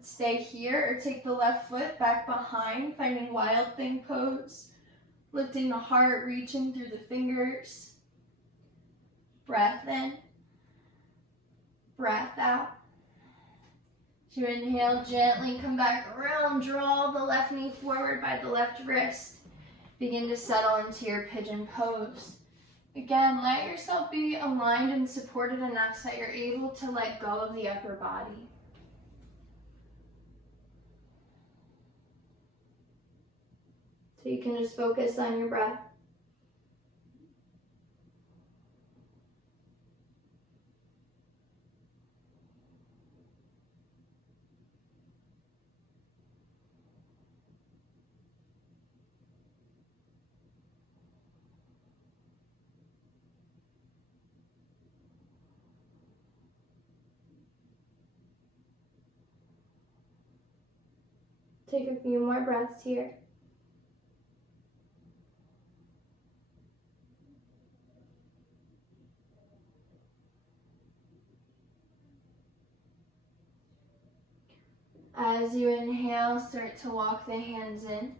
Stay here or take the left foot back behind, finding Wild Thing pose. Lifting the heart, reaching through the fingers. Breath in, breath out. As you inhale, gently come back around, draw the left knee forward by the left wrist. Begin to settle into your Pigeon Pose. Again, let yourself be aligned and supported enough so that you're able to let go of the upper body. So you can just focus on your breath. Take a few more breaths here. As you inhale, start to walk the hands in.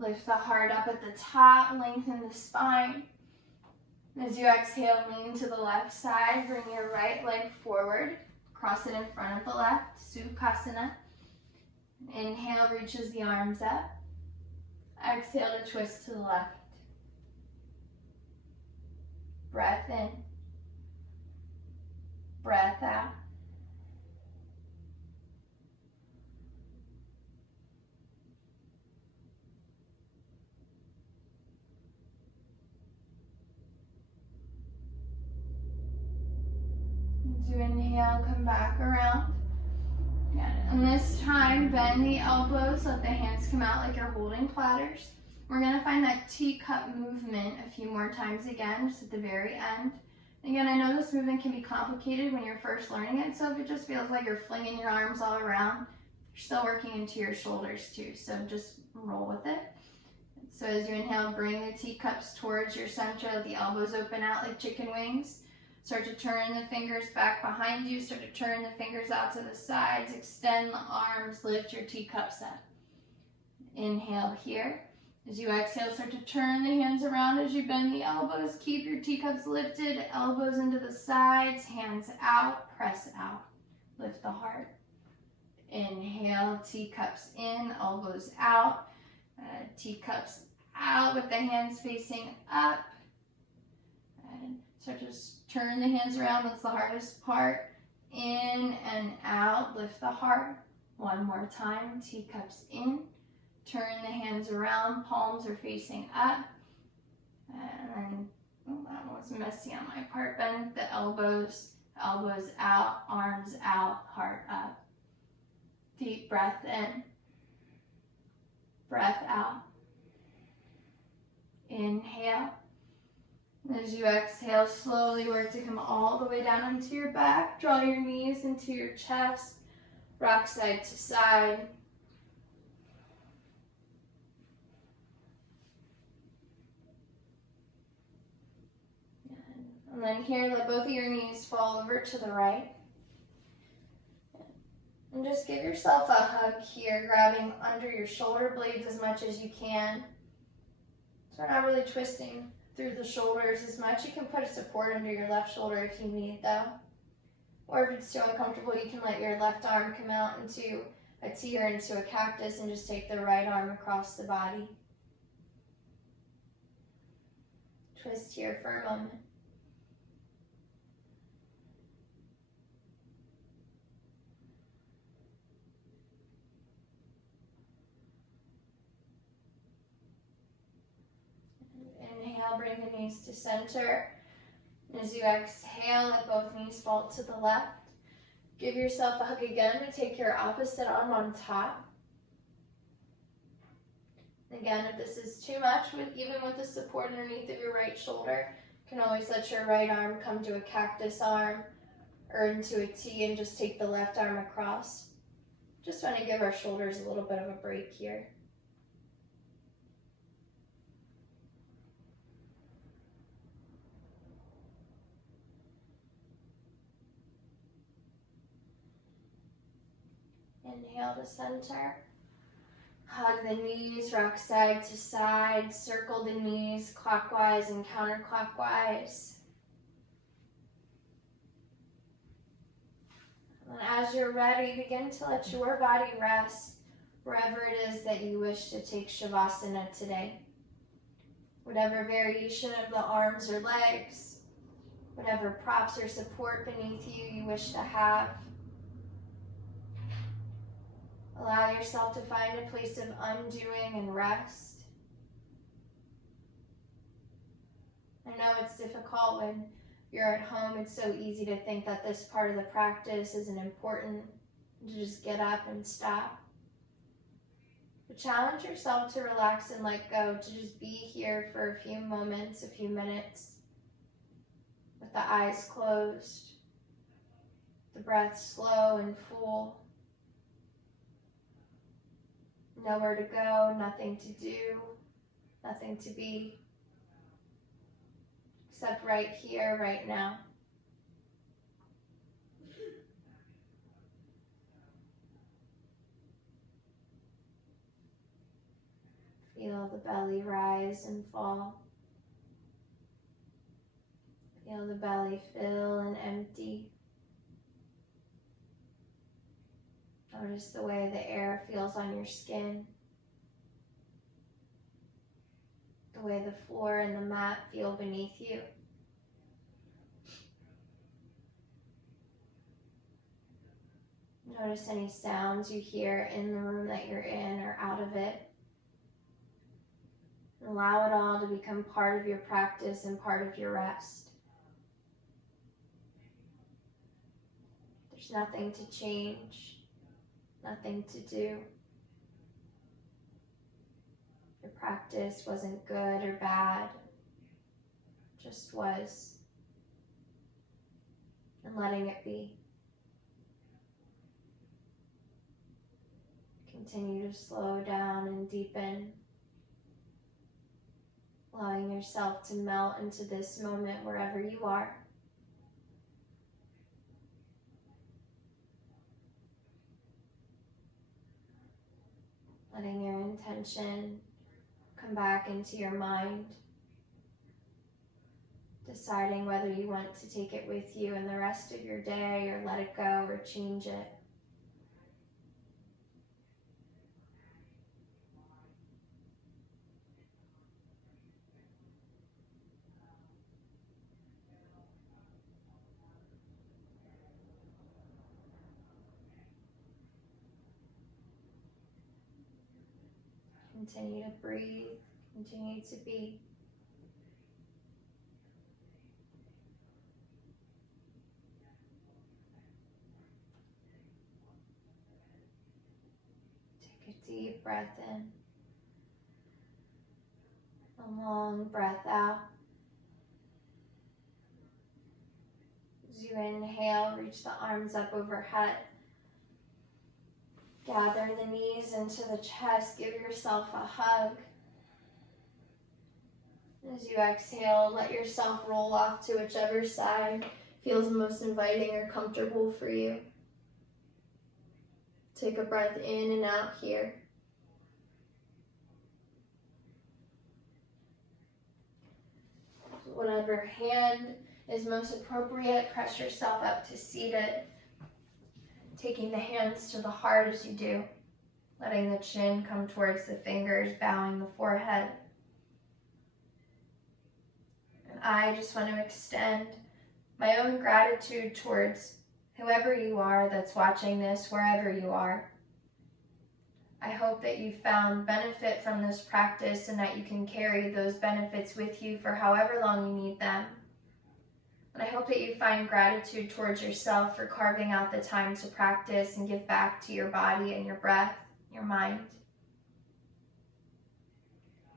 Lift the heart up at the top, lengthen the spine. As you exhale, lean to the left side, bring your right leg forward, cross it in front of the left, Sukhasana. Inhale, reaches the arms up. Exhale to twist to the left. Breath in. Breath out. As you inhale, come back around. And this time, bend the elbows, let the hands come out like you're holding platters. We're going to find that teacup movement a few more times again, just at the very end. Again, I know this movement can be complicated when you're first learning it, so if it just feels like you're flinging your arms all around, you're still working into your shoulders too, so just roll with it. So as you inhale, bring the teacups towards your center, let the elbows open out like chicken wings. Start to turn the fingers back behind you, start to turn the fingers out to the sides, extend the arms, lift your teacups up. Inhale here. As you exhale, start to turn the hands around as you bend the elbows. Keep your teacups lifted, elbows into the sides, hands out, press out. Lift the heart. Inhale, teacups in, elbows out. Teacups out with the hands facing up. So just turn the hands around, that's the hardest part. In and out, lift the heart. One more time, teacups in. Turn the hands around, palms are facing up. And then, that was messy on my part. Bend the elbows, elbows out, arms out, heart up. Deep breath in. Breath out. Inhale. As you exhale, slowly work to come all the way down into your back. Draw your knees into your chest. Rock side to side. And then here, let both of your knees fall over to the right. And just give yourself a hug here, grabbing under your shoulder blades as much as you can. So we're not really twisting through the shoulders as much. You can put a support under your left shoulder if you need, though. Or if it's too uncomfortable, you can let your left arm come out into a T or into a cactus and just take the right arm across the body. Twist here for a moment. Inhale, bring the knees to center. As you exhale, let both knees fall to the left. Give yourself a hug again to take your opposite arm on top. Again, if this is too much, even with the support underneath of your right shoulder, you can always let your right arm come to a cactus arm or into a T and just take the left arm across. Just want to give our shoulders a little bit of a break here. Inhale to center. Hug the knees, rock side to side. Circle the knees clockwise and counterclockwise. And as you're ready, begin to let your body rest wherever it is that you wish to take Shavasana today. Whatever variation of the arms or legs, whatever props or support beneath you wish to have. Allow yourself to find a place of undoing and rest. I know it's difficult when you're at home. It's so easy to think that this part of the practice isn't important, to just get up and stop. But challenge yourself to relax and let go, to just be here for a few moments, a few minutes, with the eyes closed, the breath slow and full. Nowhere to go, nothing to do, nothing to be, except right here, right now. Feel the belly rise and fall. Feel the belly fill and empty. Notice the way the air feels on your skin. The way the floor and the mat feel beneath you. Notice any sounds you hear in the room that you're in or out of it. Allow it all to become part of your practice and part of your rest. There's nothing to change, nothing to do. Your practice wasn't good or bad, just was. And letting it be. Continue to slow down and deepen, allowing yourself to melt into this moment wherever you are. Letting your intention come back into your mind, deciding whether you want to take it with you in the rest of your day or let it go or change it. Continue to breathe, continue to be. Take a deep breath in, a long breath out. As you inhale, reach the arms up overhead. Gather the knees into the chest, give yourself a hug. As you exhale, let yourself roll off to whichever side feels most inviting or comfortable for you. Take a breath in and out here. Whatever hand is most appropriate, press yourself up to seated. Taking the hands to the heart as you do, letting the chin come towards the fingers, bowing the forehead. And I just want to extend my own gratitude towards whoever you are that's watching this, wherever you are. I hope that you found benefit from this practice and that you can carry those benefits with you for however long you need them. And I hope that you find gratitude towards yourself for carving out the time to practice and give back to your body and your breath, your mind.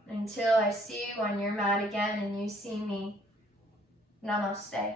Until I see you on your mat again and you see me, namaste.